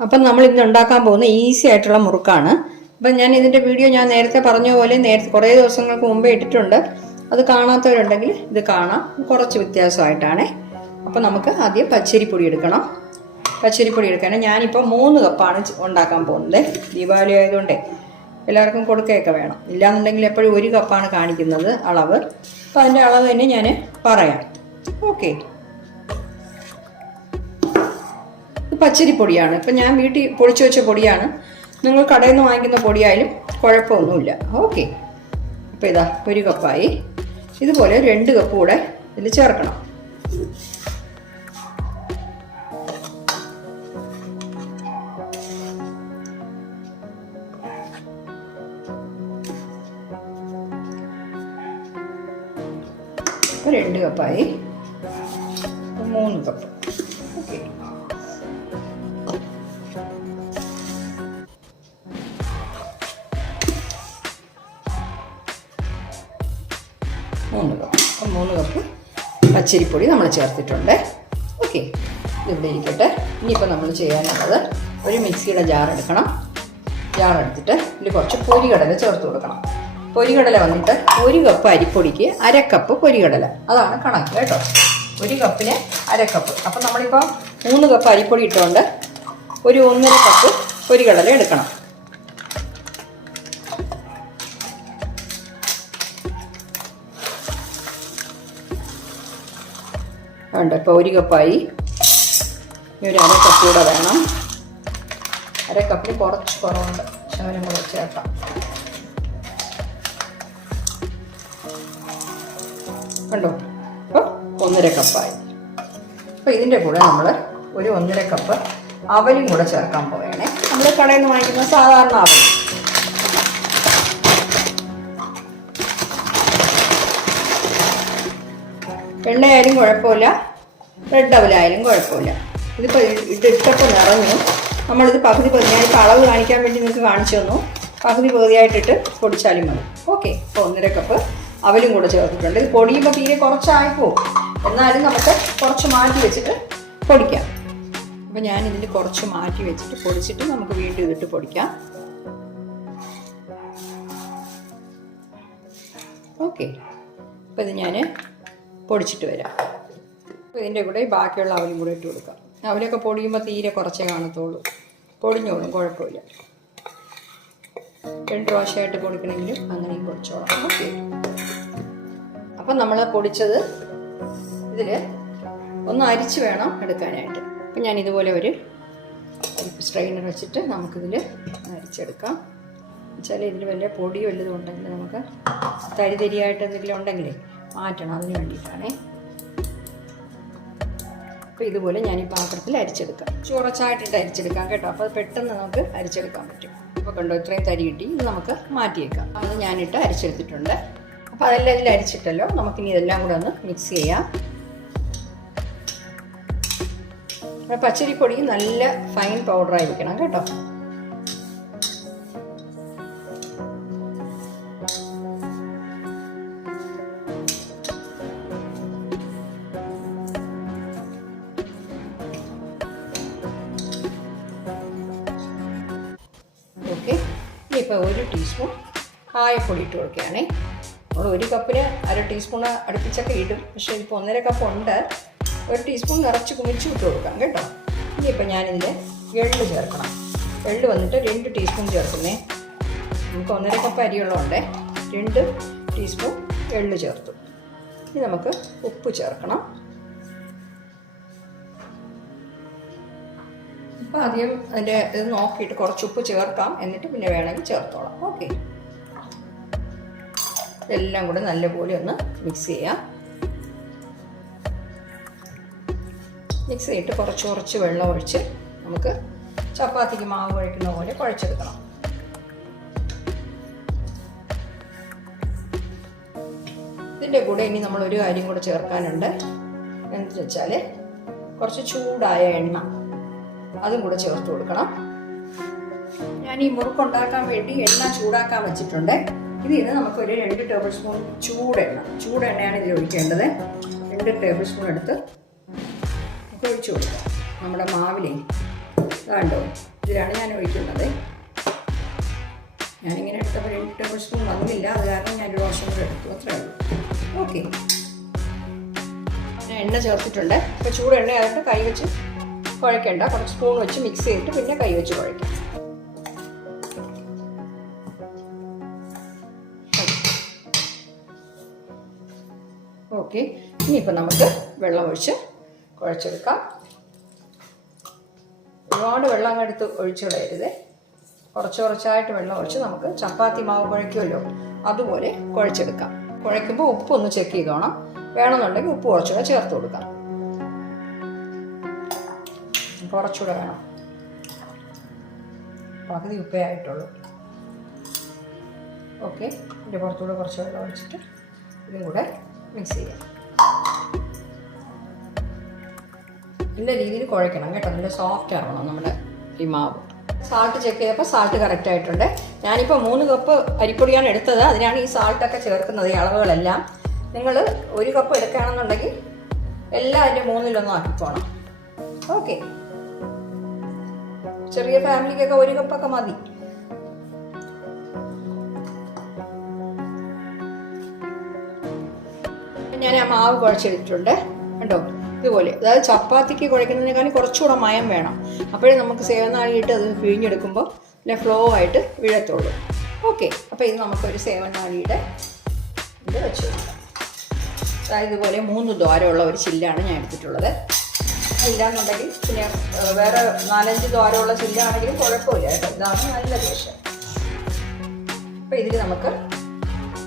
അപ്പം നമ്മൾ ഇന്ന് ഉണ്ടാക്കാൻ പോകുന്ന ഈസി ആയിട്ടുള്ള മുറുക്കാണ്. അപ്പം ഞാൻ ഇതിന്റെ വീഡിയോ ഞാൻ നേരത്തെ പറഞ്ഞ പോലെ നേരത്തെ കുറേ ദിവസങ്ങൾക്ക് മുമ്പേ ഇട്ടിട്ടുണ്ട്. അത് കാണാത്തവരുണ്ടെങ്കിൽ ഇത് കാണാം. കുറച്ച് വ്യത്യാസമായിട്ടാണേ. അപ്പം നമുക്ക് ആദ്യം പച്ചരിപ്പൊടി എടുക്കണം. പച്ചരിപ്പൊടി എടുക്കണം ഞാനിപ്പോൾ മൂന്ന് കപ്പാണ് ഉണ്ടാക്കാൻ പോകുന്നത്. ദീപാവലി ആയതുകൊണ്ടേ എല്ലാവർക്കും കൊടുക്കുകയൊക്കെ വേണം. ഇല്ലാന്നുണ്ടെങ്കിൽ എപ്പോഴും ഒരു കപ്പാണ് കാണിക്കുന്നത് അളവ്. അപ്പം അതിന്റെ അളവ് തന്നെ ഞാൻ പറയാം. ഓക്കെ. ഇത് പച്ചരിപ്പൊടിയാണ് ഇപ്പം ഞാൻ വീട്ടിൽ പൊടിച്ചു വെച്ച പൊടിയാണ്. നിങ്ങൾ കടയിൽ നിന്ന് വാങ്ങിക്കുന്ന പൊടിയായാലും കുഴപ്പമൊന്നുമില്ല. ഓക്കെ. അപ്പോൾ ഇതാ ഒരു കപ്പായി. ഇതുപോലെ രണ്ട് കപ്പ് കൂടെ ഇതിൽ ചേർക്കണം. രണ്ട് കപ്പായി മൂന്ന് കപ്പ് പച്ചരിപ്പൊടി നമ്മൾ ചേർത്തിട്ടുണ്ട്. ഓക്കെ ഇവിടെ ഇരിക്കട്ടെ. ഇനിയിപ്പോൾ നമ്മൾ ചെയ്യാനുള്ളത് ഒരു മിക്സിയുടെ ജാർ എടുക്കണം. ജാർ എടുത്തിട്ട് ഇതിൽ കുറച്ച് പൊരികടല ചേർത്ത് കൊടുക്കണം. പൊരികടല വന്നിട്ട് ഒരു കപ്പ് അരിപ്പൊടിക്ക് അര കപ്പ് പൊരികടല. അതാണ് കണക്ക് കേട്ടോ. ഒരു കപ്പിന് അര കപ്പ്. അപ്പം നമ്മളിപ്പോൾ മൂന്ന് കപ്പ് അരിപ്പൊടി ഇട്ടുകൊണ്ട് ഒരു ഒന്നര കപ്പ് പൊരികടല എടുക്കണം. ഉണ്ട് ഇപ്പോൾ ഒരു കപ്പായി. ഇനി ഒരു അര കപ്പ് കൂടെ വേണം. അര കുറച്ച് കുറവുണ്ട്. ശകലം കൂടെ ചേർക്കാം. കണ്ടോ? അപ്പോൾ ഒന്നര കപ്പായി അപ്പോൾ ഇതിന്റെ കൂടെ നമ്മൾ ഒരു ഒന്നര കപ്പ് അവലും കൂടെ ചേർക്കാൻ പോവുകയാണേ. നമ്മൾ കടയിൽ നിന്ന് വാങ്ങിക്കുന്ന സാധാരണ അവൽ വെള്ളയായാലും കുഴപ്പമില്ല. റെഡ് ഡബിളായാലും കുഴപ്പമില്ല. ഇതിപ്പോൾ ഇത് ഇട്ടപ്പോൾ നിറഞ്ഞു. നമ്മളിത് പകുതി പകുതി ഞാനിപ്പോൾ അളവ് കാണിക്കാൻ വേണ്ടി നിങ്ങൾക്ക് കാണിച്ചു തന്നു. പകുതി പകുതിയായിട്ടിട്ട് പൊടിച്ചാലും മതി. ഓക്കെ ഇപ്പോൾ ഒന്നര കപ്പ് അവലും കൂടെ ചേർത്തിട്ടുണ്ട്. ഇത് പൊടിയുമ്പോൾ തീരെ കുറച്ചായിപ്പോ എന്നാലും നമുക്ക് കുറച്ച് മാറ്റി വെച്ചിട്ട് പൊടിക്കാം. അപ്പോൾ ഞാൻ ഇതിൽ കുറച്ച് മാറ്റി വെച്ചിട്ട് പൊടിച്ചിട്ട് നമുക്ക് വീണ്ടും ഇതിട്ട് പൊടിക്കാം. ഓക്കെ അപ്പോൾ ഇത് ഞാൻ പൊടിച്ചിട്ട് വരാം. അപ്പോൾ ഇതിന്റെ കൂടെ ബാക്കിയുള്ള അവലും കൂടെ ഇട്ട് കൊടുക്കാം. അവലൊക്കെ പൊടിയുമ്പോൾ തീരെ കുറച്ചേ കാണത്തുള്ളൂ. പൊടിഞ്ഞോളും കുഴപ്പമില്ല. രണ്ട് പ്രാവശ്യമായിട്ട് പൊടിക്കണമെങ്കിലും അങ്ങനെ പൊടിച്ചോളാം ഓക്കെ. അപ്പം നമ്മൾ പൊടിച്ചത് ഇതിൽ ഒന്ന് അരിച്ച് വേണം എടുക്കാനായിട്ട്. അപ്പം ഞാൻ ഇതുപോലെ ഒരു സ്ട്രെയിനർ വെച്ചിട്ട് നമുക്കിതിൽ അരിച്ചെടുക്കാം. വെച്ചാൽ ഇതിൽ വല്ല പൊടി വല്ലതും ഉണ്ടെങ്കിൽ നമുക്ക് തരിതരിയായിട്ട് എന്തെങ്കിലും ഉണ്ടെങ്കിലേ മാറ്റണം അതിന് വേണ്ടിയിട്ടാണേ. അപ്പോൾ ഇതുപോലെ ഞാൻ ഈ പാത്രത്തിൽ അരിച്ചെടുക്കാം. ചുറച്ചായിട്ടിട്ട് അരിച്ചെടുക്കാം കേട്ടോ. അപ്പോൾ പെട്ടെന്ന് നമുക്ക് അരിച്ചെടുക്കാൻ പറ്റും. അപ്പോൾ കണ്ടോ ഇത്രയും തരി കിട്ടി. ഇത് നമുക്ക് മാറ്റിയേക്കാം. അത് ഞാനിട്ട് അരിച്ചെടുത്തിട്ടുണ്ട്. അപ്പോൾ അതെല്ലാം ഇതിൽ അരിച്ചിട്ടല്ലോ. നമുക്കിനി ഇതെല്ലാം കൂടെ ഒന്ന് മിക്സ് ചെയ്യാം. പച്ചരിപ്പൊടി നല്ല ഫൈൻ പൗഡറായിരിക്കണം കേട്ടോ. ഇനിയിപ്പോൾ ഒരു ടീസ്പൂൺ കായപ്പൊടി ഇട്ട് കൊടുക്കുകയാണേ. നമ്മൾ ഒരു കപ്പിന് അര ടീസ്പൂൺ അടുപ്പിച്ചൊക്കെ ഇടും. പക്ഷേ ഇപ്പോൾ ഒന്നര കപ്പ് ഉണ്ട്. ഒരു ടീസ്പൂൺ നിറച്ച് കുമിച്ച് ഇട്ട് കൊടുക്കാം കേട്ടോ. ഇനിയിപ്പോൾ ഞാനിതിൽ എള്ള് ചേർക്കണം. എള്ള് വന്നിട്ട് രണ്ട് ടീസ്പൂൺ ചേർക്കുന്നേ. നമുക്ക് ഒന്നര കപ്പ് അരിയുള്ളതുകൊണ്ട് രണ്ട് ടീസ്പൂൺ എള്ള് ചേർത്തു. ഇനി നമുക്ക് ഉപ്പ് ചേർക്കണം. അപ്പോൾ ആദ്യം അതിന്റെ ഇത് നോക്കിയിട്ട് കുറച്ച് ഉപ്പ് ചേർക്കാം. എന്നിട്ട് പിന്നെ വേണമെങ്കിൽ ചേർത്തോളാം. ഓക്കെ ഇതെല്ലാം കൂടെ നല്ലപോലെ ഒന്ന് മിക്സ് ചെയ്യാം. മിക്സ് ചെയ്തിട്ട് കുറച്ച് കുറച്ച് വെള്ളം ഒഴിച്ച് നമുക്ക് ചപ്പാത്തിക്ക് മാവ് കുഴക്കുന്ന പോലെ കുഴച്ചെടുക്കണം. ഇതിന്റെ കൂടെ ഇനി നമ്മൾ ഒരു കാര്യം കൂടെ ചേർക്കാനുണ്ട്. എന്ന് വെച്ചാൽ കുറച്ച് ചൂടായ എണ്ണ. അതും കൂടെ ചേർത്ത് കൊടുക്കണം. ഞാൻ ഈ മുറുക്ക് ഉണ്ടാക്കാൻ വേണ്ടി എണ്ണ ചൂടാക്കാൻ വെച്ചിട്ടുണ്ട്. ഇതിൽ നിന്ന് നമുക്കൊരു രണ്ട് ടേബിൾ സ്പൂൺ ചൂടെണ്ണ ചൂടെണ്ണയാണ് ഇതിൽ ഒഴിക്കേണ്ടത്. രണ്ട് ടേബിൾ സ്പൂൺ എടുത്ത് നമുക്ക് ഒഴിച്ചു കൊടുക്കാം. നമ്മുടെ മാവിലേ വേണ്ടോ ഇതിലാണ് ഞാൻ ഒഴിക്കുന്നത്. ഞാനിങ്ങനെ എടുത്തപ്പോൾ രണ്ട് ടേബിൾ സ്പൂൺ വന്നില്ല. അത് കാരണം ഒരു ദോശം കൂടെ എടുത്തു. അത്രേ ഉള്ളൂ. ഓക്കെ എണ്ണ ചേർത്തിട്ടുണ്ട്. ഇപ്പോൾ ചൂടെണ്ണയായിട്ട് കൈ വെച്ച് കുഴക്കണ്ട. കുറച്ച് സ്പൂൺ വെച്ച് മിക്സ് ചെയ്തിട്ട് പിന്നെ കൈ വെച്ച് കുഴക്കാം ഓക്കെ ഇനിയിപ്പോൾ നമുക്ക് വെള്ളം ഒഴിച്ച് കുഴച്ചെടുക്കാം. ഒരുപാട് വെള്ളം അങ്ങ് എടുത്ത് ഒഴിച്ചു കുറച്ച് കുറച്ചായിട്ട് വെള്ളം ഒഴിച്ച് നമുക്ക് ചപ്പാത്തി മാവ് കുഴയ്ക്കുമല്ലോ. അതുപോലെ കുഴച്ചെടുക്കാം. കുഴയ്ക്കുമ്പോൾ ഉപ്പ് ഒന്ന് ചെക്ക് ചെയ്തോണം. വേണമെന്നുണ്ടെങ്കിൽ ഉപ്പ് കുറച്ചുകൂടെ ചേർത്ത് കൊടുക്കാം. കുറച്ചുകൂടെ വേണം. പകുതി ഉപ്പേ ആയിട്ടുള്ളൂ. ഓക്കെ ഇതിന്റെ പുറത്തുകൂടെ കുറച്ച് വെള്ളം ഒഴിച്ചിട്ട് ഇതും കൂടെ മിക്സ് ചെയ്യാം. നല്ല രീതിയിൽ കുഴക്കണം കേട്ടോ. നല്ല സോഫ്റ്റ് ആവണം നമ്മുടെ ഈ മാവ്. സാൾട്ട് ചെക്ക് ചെയ്തപ്പോൾ സാൾട്ട് കറക്റ്റ് ആയിട്ടുണ്ട്. ഞാനിപ്പോൾ മൂന്ന് കപ്പ് അരിപ്പൊടിയാണ് എടുത്തത്. അതിനാണ് ഈ സാൾട്ടൊക്കെ ചേർക്കുന്നത് ഈ അളവുകളെല്ലാം. നിങ്ങൾ ഒരു കപ്പ് എടുക്കുകയാണെന്നുണ്ടെങ്കിൽ എല്ലാം അതിന്റെ മൂന്നിലൊന്നും ആക്കിക്കോണം. ഓക്കെ. ചെറിയ ഫാമിലിക്കൊക്കെ ഒരു കപ്പൊക്കെ മതി. ഞാൻ ആ മാവ് കുഴച്ചെടുത്തിട്ടുണ്ട്. കണ്ടോ? ഇതുപോലെ. അതായത് ചപ്പാത്തിക്ക് കുഴക്കുന്നതിനേക്കാളും കുറച്ചുകൂടെ മയം വേണം. അപ്പോഴേ നമുക്ക് സേവനാഴിയിട്ട് അത് പിഴിഞ്ഞെടുക്കുമ്പോൾ പിന്നെ ഫ്ലോ ആയിട്ട് വീഴത്തുള്ളൂ. ഓക്കെ അപ്പോൾ ഇത് നമുക്കൊരു സേവനാഴിയുടെ ഇത് വെച്ച് അതായത് ഇതുപോലെ മൂന്ന് ദ്വാരമുള്ള ഒരു ചില്ലാണ് ഞാൻ എടുത്തിട്ടുള്ളത്. ഇല്ലാന്നുണ്ടെങ്കിൽ പിന്നെ വേറെ നാലഞ്ച് ദ്വാരമുള്ള ചില്ലാണെങ്കിലും കുഴപ്പമില്ല കേട്ടോ. ഇതാണ് നല്ല ദേശം അപ്പോൾ ഇതിൽ നമുക്ക്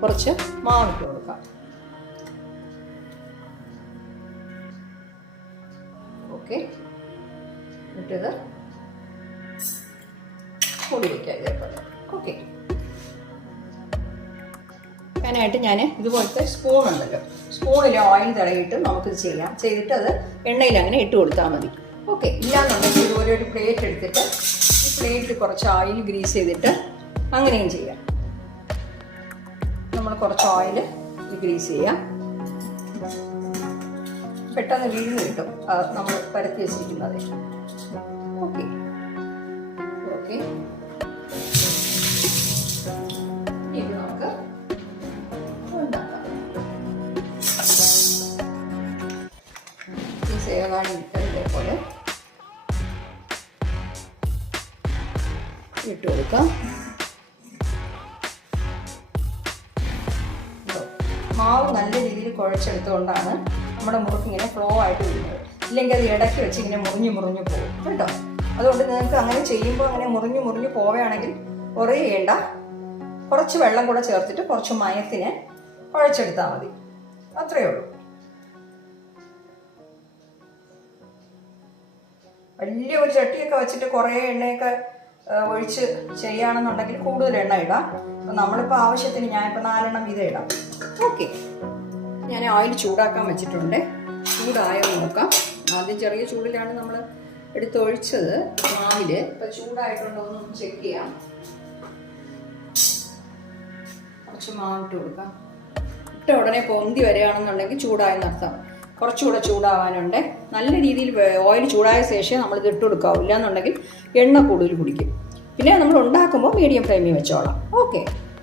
കുറച്ച് മാവിട്ട് കൊടുക്കാം. ഓക്കെ. എന്നിട്ടിത് കൂടി വയ്ക്കാം ഇതേപോലെ. ഓക്കെ. അതിനായിട്ട് ഞാൻ ഇതുപോലത്തെ സ്പൂൺ ഉണ്ടല്ലോ. സ്പൂണിൽ ഓയിൽ തടയിട്ട് നമുക്കിത് ചെയ്യാം. ചെയ്തിട്ട് അത് എണ്ണയിൽ അങ്ങനെ ഇട്ട് കൊടുത്താൽ മതി. ഓക്കെ ഇല്ലാന്നുണ്ടെങ്കിൽ ഇതുപോലെ ഒരു പ്ലേറ്റ് എടുത്തിട്ട് ഈ പ്ലേറ്റിൽ കുറച്ച് ഓയിൽ ഗ്രീസ് ചെയ്തിട്ട് അങ്ങനെയും ചെയ്യാം. നമ്മൾ കുറച്ച് ഓയിൽ ഗ്രീസ് ചെയ്യാം. പെട്ടെന്ന് വീഴുന്നു കിട്ടും. നമ്മൾ പരത്തി വെച്ചിരിക്കുന്നത്. ഓക്കെ ഓക്കെ ഈ സേവാണി ഇതേപോലെ ഇട്ട് കൊടുക്കാം. മാവ് നല്ല രീതിയിൽ കുഴച്ചെടുത്തുകൊണ്ടാണ് നമ്മുടെ മുറുക്ക് ഇങ്ങനെ ഫ്ലോ ആയിട്ട് വരുന്നത്. ഇല്ലെങ്കിൽ അത് ഇടയ്ക്ക് വെച്ച് ഇങ്ങനെ മുറിഞ്ഞു മുറിഞ്ഞു പോകും. കേട്ടോ? അതുകൊണ്ട് നിങ്ങൾക്ക് അങ്ങനെ ചെയ്യുമ്പോൾ അങ്ങനെ മുറിഞ്ഞു മുറിഞ്ഞു പോവുകയാണെങ്കിൽ കുറേ കുറച്ച് വെള്ളം കൂടെ ചേർത്തിട്ട് കുറച്ച് മയത്തിന് കുഴച്ചെടുത്താൽ മതി. അത്രയേ ഉള്ളൂ. വലിയ ഒരു ചട്ടിയൊക്കെ വെച്ചിട്ട് കുറേ എണ്ണയൊക്കെ ഒഴിച്ച് ചെയ്യുകയാണെന്നുണ്ടെങ്കിൽ കൂടുതൽ എണ്ണ ഇടാം. അപ്പം നമ്മളിപ്പോൾ ആവശ്യത്തിന് ഞാനിപ്പോൾ നാലെണ്ണം വീതം ഇടാം. ഓക്കെ. ഞാൻ ഓയിൽ ചൂടാക്കാൻ വെച്ചിട്ടുണ്ട്. ചൂടായോ നോക്കാം. ആദ്യം ചെറിയ ചൂടിലാണ് നമ്മൾ എടുത്തൊഴിച്ചത് മാവിൽ ഇപ്പം ചൂടായിട്ടുണ്ടോ എന്ന് ചെക്ക് ചെയ്യാം. കുറച്ച് മാവിട്ട് കൊടുക്കാം. ഇട്ട ഉടനെ പൊന്തി വരികയാണെന്നുണ്ടെങ്കിൽ ചൂടായെന്നർത്ഥം. കുറച്ചുകൂടെ ചൂടാവാനുണ്ട്. നല്ല രീതിയിൽ ഓയിൽ ചൂടായ ശേഷം ഇത് ഇട്ട് കൊടുക്കാവില്ല ഇല്ലാന്നുണ്ടെങ്കിൽ എണ്ണ കൂടുതൽ കുടിക്കും. പിന്നെ നമ്മൾ ഉണ്ടാക്കുമ്പോൾ മീഡിയം ഫ്ലെയിമിൽ വെച്ചോളാം. ഓക്കെ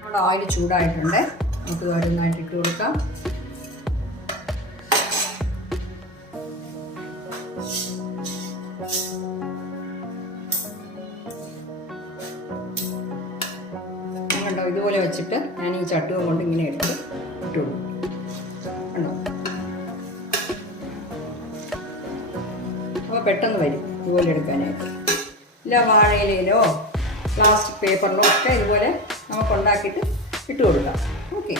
നമ്മുടെ ഓയിൽ ചൂടായിട്ടുണ്ട്. നമുക്ക് ഓരോന്നായിട്ട് ഇട്ട് കൊടുക്കാം. ഇതുപോലെ വെച്ചിട്ട് ഞാൻ ഈ ചട്ടുകം കൊണ്ട് ഇങ്ങനെ എടുത്ത് ഇട്ടു അപ്പോൾ പെട്ടെന്ന് വരും ഇതുപോലെ എടുക്കാനായിട്ട്. ഇല്ല വാഴയിലയിലോ പ്ലാസ്റ്റിക് പേപ്പറിലോ ഒക്കെ ഇതുപോലെ നമുക്ക് ഉണ്ടാക്കിയിട്ട് ഇട്ട് കൊടുക്കാം. ഓക്കെ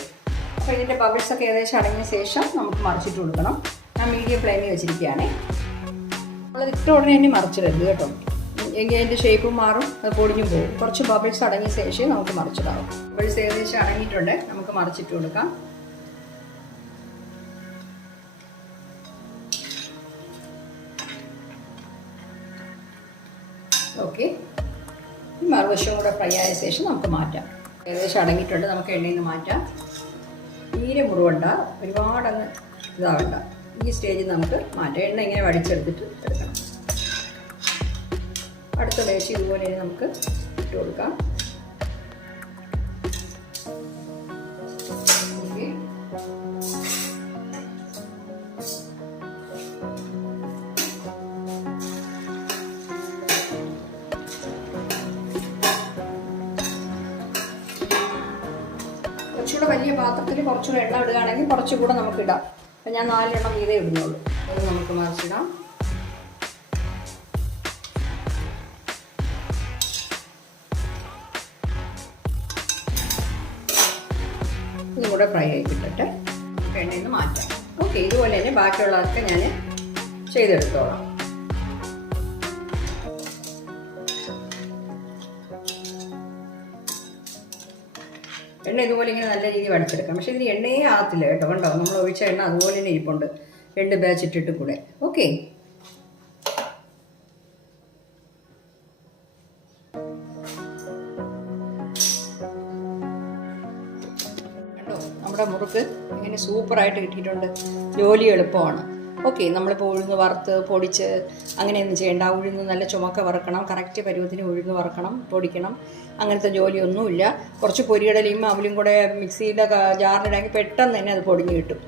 അപ്പോൾ ഇതിന്റെ ബബിൾസ് ഒക്കെ ഏകദേശം അടങ്ങിയ ശേഷം നമുക്ക് മറിച്ചിട്ട് കൊടുക്കണം. ഞാൻ മീഡിയം ഫ്ലെയിമിൽ വെച്ചിരിക്കുകയാണേ. നമ്മളത് ഇട്ട ഉടനെ തന്നെ മറിച്ചിടരുത് കേട്ടോ. എങ്കിൽ അതിന്റെ ഷേപ്പും മാറും അത് പൊടിഞ്ഞു പോകും. കുറച്ച് ബബിൾസ് അടങ്ങിയ ശേഷം നമുക്ക് മറിച്ചിടാവും. ബബിൾസ് ഏകദേശം അടങ്ങിയിട്ടുണ്ട് നമുക്ക് മറിച്ചിട്ട് കൊടുക്കാം. മറുവശവും കൂടെ ഫ്രൈ ആയ ശേഷം നമുക്ക് മാറ്റാം. ഏകദേശം അടങ്ങിയിട്ടുണ്ട് നമുക്ക് എണ്ണയിൽ നിന്ന് മാറ്റാം. തീരെ മുറിവുണ്ട ഒരുപാടങ്ങ് ഇതാവണ്ട. ഈ സ്റ്റേജിൽ നമുക്ക് മാറ്റാം. എണ്ണ ഇങ്ങനെ വടിച്ചെടുത്തിട്ട് എടുക്കണം. അടുത്ത ബാച്ച് ഇതുപോലെ നമുക്ക് ഇട്ട് കൊടുക്കാം. വലിയ പാത്രത്തിൽ കുറച്ചുകൂടെ എണ്ണ ഇടുകയാണെങ്കിൽ കുറച്ചുകൂടെ നമുക്ക് ഇടാം. അപ്പം ഞാൻ നാലെണ്ണം വീതേ ഇടുന്നുള്ളൂ. അത് നമുക്ക് മറിച്ചിടാം ഇതും കൂടെ ഫ്രൈ ആയി കിട്ടട്ടെ. എണ്ണയിൽ നിന്ന് മാറ്റാം. ഓക്കെ ഇതുപോലെ തന്നെ ബാക്കിയുള്ളതൊക്കെ ഞാൻ ചെയ്തെടുത്തോളാം. എണ്ണ ഇതുപോലെ ഇങ്ങനെ നല്ല രീതിയിൽ വടിച്ചെടുക്കാം. പക്ഷേ ഇതിന് എണ്ണയേ ആകത്തില്ല കേട്ടോ. കണ്ടോ? നമ്മൾ ഒഴിച്ച എണ്ണ അതുപോലെ തന്നെ ഇരിപ്പുണ്ട്. രണ്ട് ബാച്ച് ഇട്ടിട്ട് കൂടെ. ഓക്കെ കണ്ടോ? നമ്മുടെ മുറുക്ക് ഇങ്ങനെ സൂപ്പറായിട്ട് കിട്ടിയിട്ടുണ്ട്. ജോലി എളുപ്പമാണ്. ഓക്കെ നമ്മളിപ്പോൾ ഉഴുന്ന് വറുത്ത് പൊടിച്ച് അങ്ങനെയൊന്നും ചെയ്യേണ്ട. ഉഴുന്ന് നല്ല ചുമക്ക വറുക്കണം. കറക്റ്റ് പരുവത്തിന് ഉഴുന്ന് വറുക്കണം പൊടിക്കണം. അങ്ങനത്തെ ജോലിയൊന്നുമില്ല. കുറച്ച് പൊരിയിടലിയും അവലും കൂടെ മിക്സിയുടെ ജാറിലിടാങ്കിൽ പെട്ടെന്ന് തന്നെ അത് പൊടിഞ്ഞ് കിട്ടും.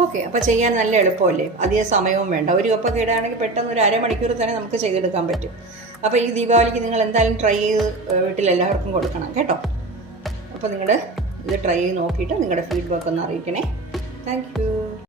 ഓക്കെ അപ്പോൾ ചെയ്യാൻ നല്ല എളുപ്പമല്ലേ? അധികം സമയവും വേണ്ട. ഒരു കപ്പൊക്കെ ഇടുകയാണെങ്കിൽ പെട്ടെന്ന് ഒരു അരമണിക്കൂർ തന്നെ നമുക്ക് ചെയ്തെടുക്കാൻ പറ്റും. അപ്പോൾ ഈ ദീപാവലിക്ക് നിങ്ങൾ എന്തായാലും ട്രൈ ചെയ്ത് വീട്ടിലെല്ലാവർക്കും കൊടുക്കണം. കേട്ടോ? അപ്പോൾ നിങ്ങളുടെ ഇത് ട്രൈ ചെയ്ത് നോക്കിയിട്ട് നിങ്ങളുടെ ഫീഡ്ബാക്ക് ഒന്ന് അറിയിക്കണേ. താങ്ക്